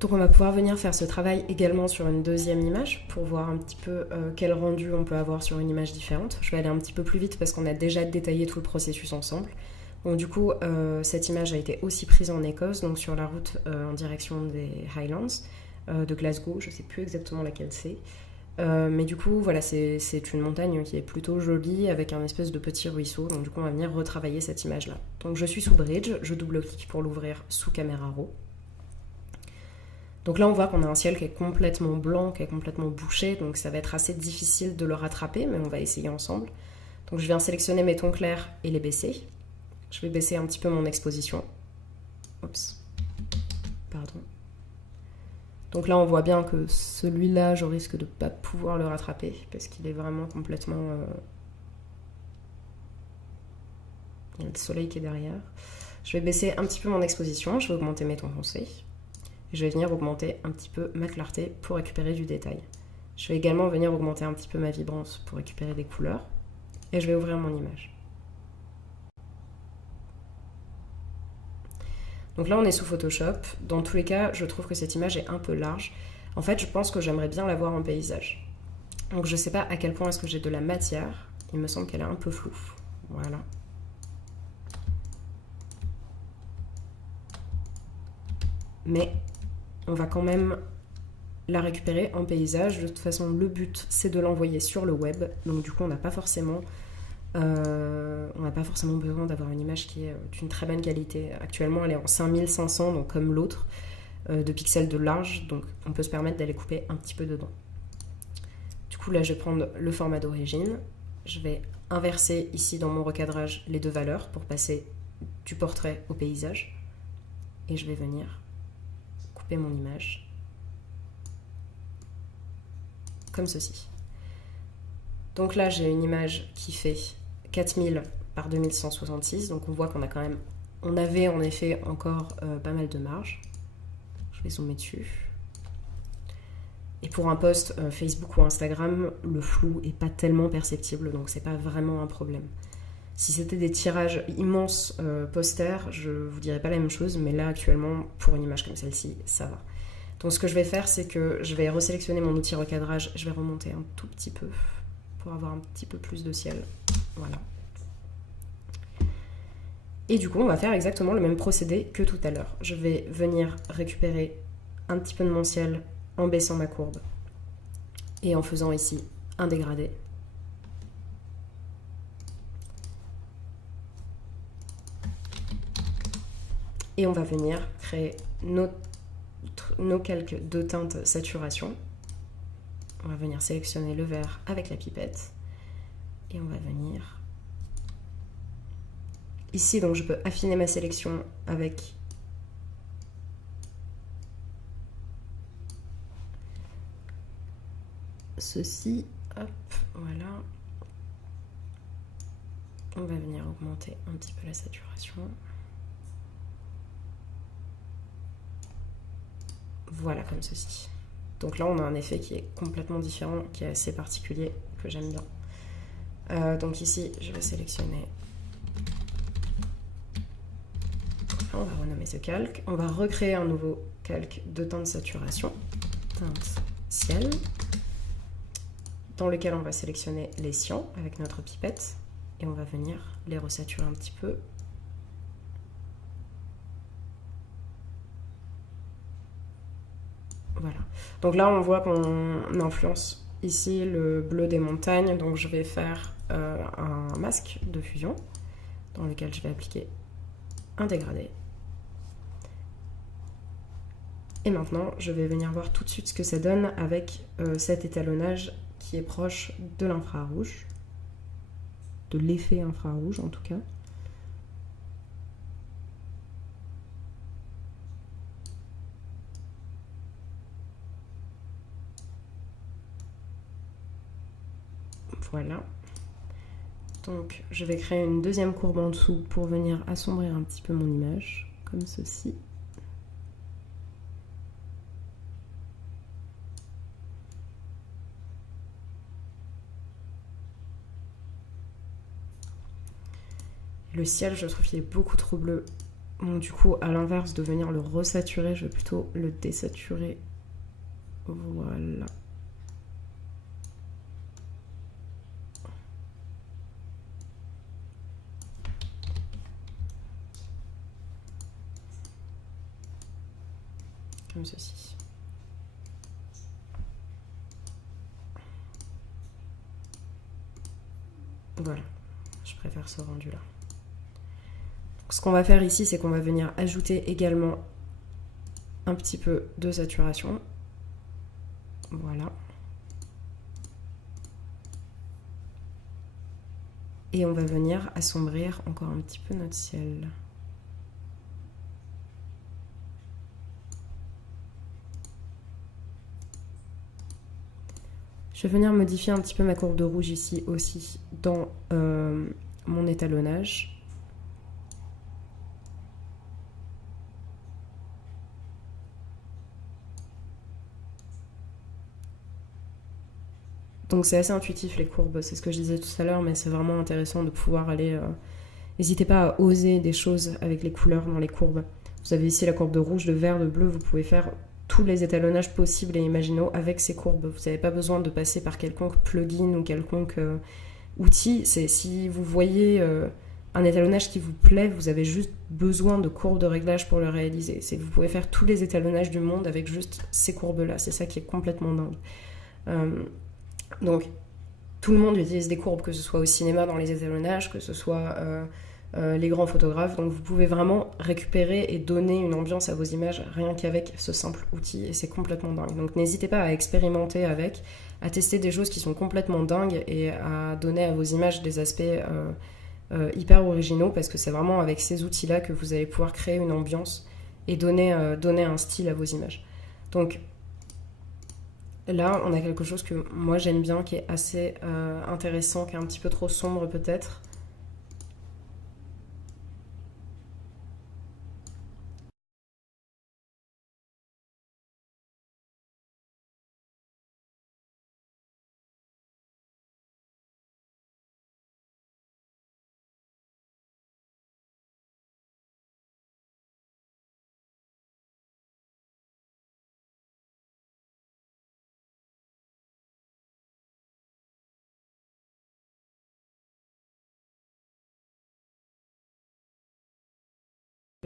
Donc on va pouvoir venir faire ce travail également sur une deuxième image pour voir un petit peu quel rendu on peut avoir sur une image différente. Je vais aller un petit peu plus vite parce qu'on a déjà détaillé tout le processus ensemble. Donc du coup, cette image a été aussi prise en Écosse, donc sur la route en direction des Highlands de Glasgow, je ne sais plus exactement laquelle c'est. Mais du coup, voilà, c'est une montagne qui est plutôt jolie avec un espèce de petit ruisseau. Donc du coup, on va venir retravailler cette image-là. Donc je suis sous Bridge, je double-clique pour l'ouvrir sous Camera Raw. Donc là, on voit qu'on a un ciel qui est complètement blanc, qui est complètement bouché, donc ça va être assez difficile de le rattraper, mais on va essayer ensemble. Donc je viens sélectionner mes tons clairs et les baisser. Je vais baisser un petit peu mon exposition. Oups, pardon. Donc là, on voit bien que celui-là, je risque de ne pas pouvoir le rattraper, parce qu'il est vraiment complètement... Il y a le soleil qui est derrière. Je vais baisser un petit peu mon exposition, je vais augmenter mes tons foncés. Je vais venir augmenter un petit peu ma clarté pour récupérer du détail. Je vais également venir augmenter un petit peu ma vibrance pour récupérer des couleurs. Et je vais ouvrir mon image. Donc là, on est sous Photoshop. Dans tous les cas, je trouve que cette image est un peu large. En fait, je pense que j'aimerais bien la voir en paysage. Donc je ne sais pas à quel point est-ce que j'ai de la matière. Il me semble qu'elle est un peu floue. Voilà. Mais on va quand même la récupérer en paysage. De toute façon, le but, c'est de l'envoyer sur le web. Donc du coup, on n'a pas forcément besoin d'avoir une image qui est d'une très bonne qualité. Actuellement, elle est en 5500, donc comme l'autre, de pixels de large. Donc on peut se permettre d'aller couper un petit peu dedans. Du coup, là, je vais prendre le format d'origine. Je vais inverser ici dans mon recadrage les deux valeurs pour passer du portrait au paysage. Et je vais venir couper mon image comme ceci. Donc là, j'ai une image qui fait 4000 par 2166, donc on voit qu'on a quand même, on avait en effet encore pas mal de marge. Je vais zoomer dessus. Et pour un post Facebook ou Instagram, le flou est pas tellement perceptible, donc c'est pas vraiment un problème. Si c'était des tirages immenses posters, je vous dirais pas la même chose, mais là actuellement, pour une image comme celle-ci, ça va. Donc ce que je vais faire, c'est que je vais resélectionner mon outil recadrage, je vais remonter un tout petit peu pour avoir un petit peu plus de ciel. Voilà. Et du coup, on va faire exactement le même procédé que tout à l'heure. Je vais venir récupérer un petit peu de mon ciel en baissant ma courbe et en faisant ici un dégradé. Et on va venir créer nos calques de teinte saturation. On va venir sélectionner le vert avec la pipette et on va venir ici. Donc je peux affiner ma sélection avec ceci. Hop, voilà. On va venir augmenter un petit peu la saturation. Voilà, comme ceci. Donc là, on a un effet qui est complètement différent, qui est assez particulier, que j'aime bien. Donc ici, je vais sélectionner. On va renommer ce calque. On va recréer un nouveau calque de teinte saturation, teinte ciel, dans lequel on va sélectionner les cyan avec notre pipette et on va venir les resaturer un petit peu. Voilà. Donc là, on voit qu'on influence ici le bleu des montagnes. Donc je vais faire un masque de fusion dans lequel je vais appliquer un dégradé. Et maintenant, je vais venir voir tout de suite ce que ça donne avec cet étalonnage qui est proche de l'infrarouge, de l'effet infrarouge en tout cas. Voilà. Donc je vais créer une deuxième courbe en dessous pour venir assombrir un petit peu mon image, comme ceci. Le ciel, je trouve qu'il est beaucoup trop bleu. Donc du coup, à l'inverse de venir le resaturer, je vais plutôt le désaturer. Voilà. Comme ceci. Voilà, je préfère ce rendu-là. Ce qu'on va faire ici, c'est qu'on va venir ajouter également un petit peu de saturation. Voilà. Et on va venir assombrir encore un petit peu notre ciel. Je vais venir modifier un petit peu ma courbe de rouge ici aussi dans mon étalonnage. Donc c'est assez intuitif les courbes, c'est ce que je disais tout à l'heure, mais c'est vraiment intéressant de pouvoir aller... N'hésitez pas à oser des choses avec les couleurs dans les courbes. Vous avez ici la courbe de rouge, de vert, de bleu, vous pouvez faire tous les étalonnages possibles et imaginaux avec ces courbes. Vous n'avez pas besoin de passer par quelconque plugin ou quelconque outil. Si vous voyez un étalonnage qui vous plaît, vous avez juste besoin de courbes de réglage pour le réaliser. Vous pouvez faire tous les étalonnages du monde avec juste ces courbes-là. C'est ça qui est complètement dingue. Donc, tout le monde utilise des courbes, que ce soit au cinéma dans les étalonnages, que ce soit les grands photographes. Donc vous pouvez vraiment récupérer et donner une ambiance à vos images rien qu'avec ce simple outil, et c'est complètement dingue. Donc n'hésitez pas à expérimenter avec, à tester des choses qui sont complètement dingues et à donner à vos images des aspects hyper originaux, parce que c'est vraiment avec ces outils-là que vous allez pouvoir créer une ambiance et donner un style à vos images. Donc là, on a quelque chose que moi j'aime bien, qui est assez intéressant, qui est un petit peu trop sombre peut-être.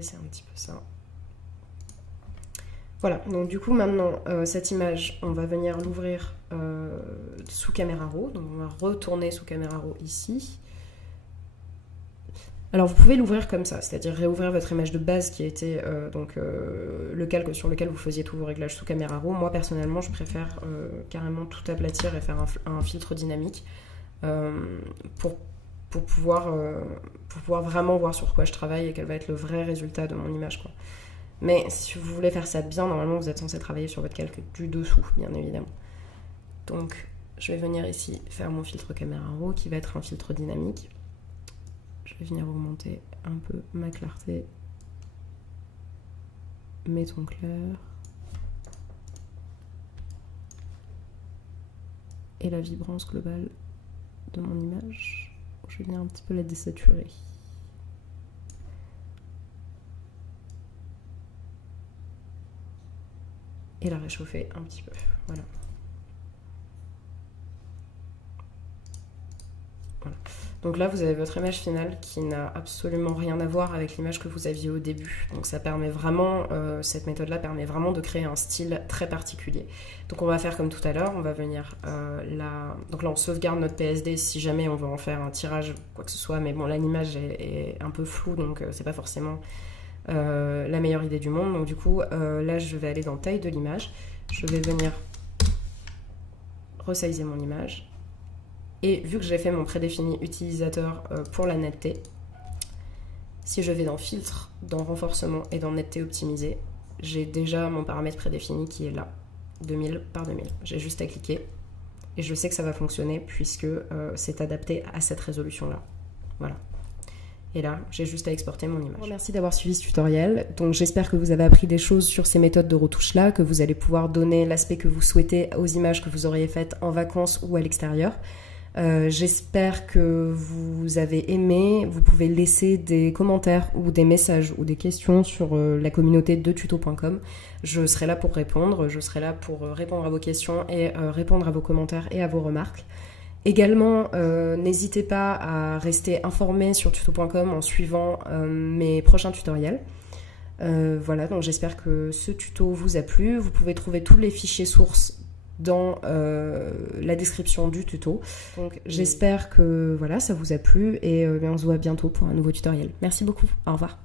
C'est un petit peu ça. Voilà, donc du coup maintenant, cette image, on va venir l'ouvrir sous caméra raw. Donc on va retourner sous caméra raw ici. Alors vous pouvez l'ouvrir comme ça, c'est-à-dire réouvrir votre image de base qui était le calque sur lequel vous faisiez tous vos réglages sous caméra raw. Moi personnellement, je préfère carrément tout aplatir et faire un filtre dynamique pour pouvoir vraiment voir sur quoi je travaille et quel va être le vrai résultat de mon image, quoi. Mais si vous voulez faire ça bien, normalement vous êtes censé travailler sur votre calque du dessous, bien évidemment. Donc je vais venir ici faire mon filtre caméra raw qui va être un filtre dynamique. Je vais venir augmenter un peu ma clarté, mes tons clairs et la vibrance globale de mon image. Je vais venir un petit peu la désaturer. Et la réchauffer un petit peu. Voilà. Voilà. Donc là, vous avez votre image finale qui n'a absolument rien à voir avec l'image que vous aviez au début. Donc ça permet vraiment, cette méthode-là permet vraiment de créer un style très particulier. Donc on va faire comme tout à l'heure, on va venir donc là on sauvegarde notre PSD si jamais on veut en faire un tirage, quoi que ce soit. Mais bon, là l'image est un peu floue, donc c'est pas forcément la meilleure idée du monde. Donc du coup, là je vais aller dans taille de l'image. Je vais venir resizer mon image. Et vu que j'ai fait mon prédéfini utilisateur pour la netteté, si je vais dans filtre, dans renforcement et dans netteté optimisée, j'ai déjà mon paramètre prédéfini qui est là, 2000 par 2000. J'ai juste à cliquer et je sais que ça va fonctionner puisque c'est adapté à cette résolution-là. Voilà. Et là, j'ai juste à exporter mon image. Merci d'avoir suivi ce tutoriel. Donc j'espère que vous avez appris des choses sur ces méthodes de retouche-là, que vous allez pouvoir donner l'aspect que vous souhaitez aux images que vous auriez faites en vacances ou à l'extérieur. J'espère que vous avez aimé. Vous pouvez laisser des commentaires ou des messages ou des questions sur la communauté de tuto.com. Je serai là pour répondre. Je serai là pour répondre à vos questions et répondre à vos commentaires et à vos remarques. Également, n'hésitez pas à rester informé sur tuto.com en suivant mes prochains tutoriels. Voilà, donc j'espère que ce tuto vous a plu. Vous pouvez trouver tous les fichiers sources dans la description du tuto. Donc j'espère que voilà, ça vous a plu et on se voit bientôt pour un nouveau tutoriel. Merci beaucoup, au revoir.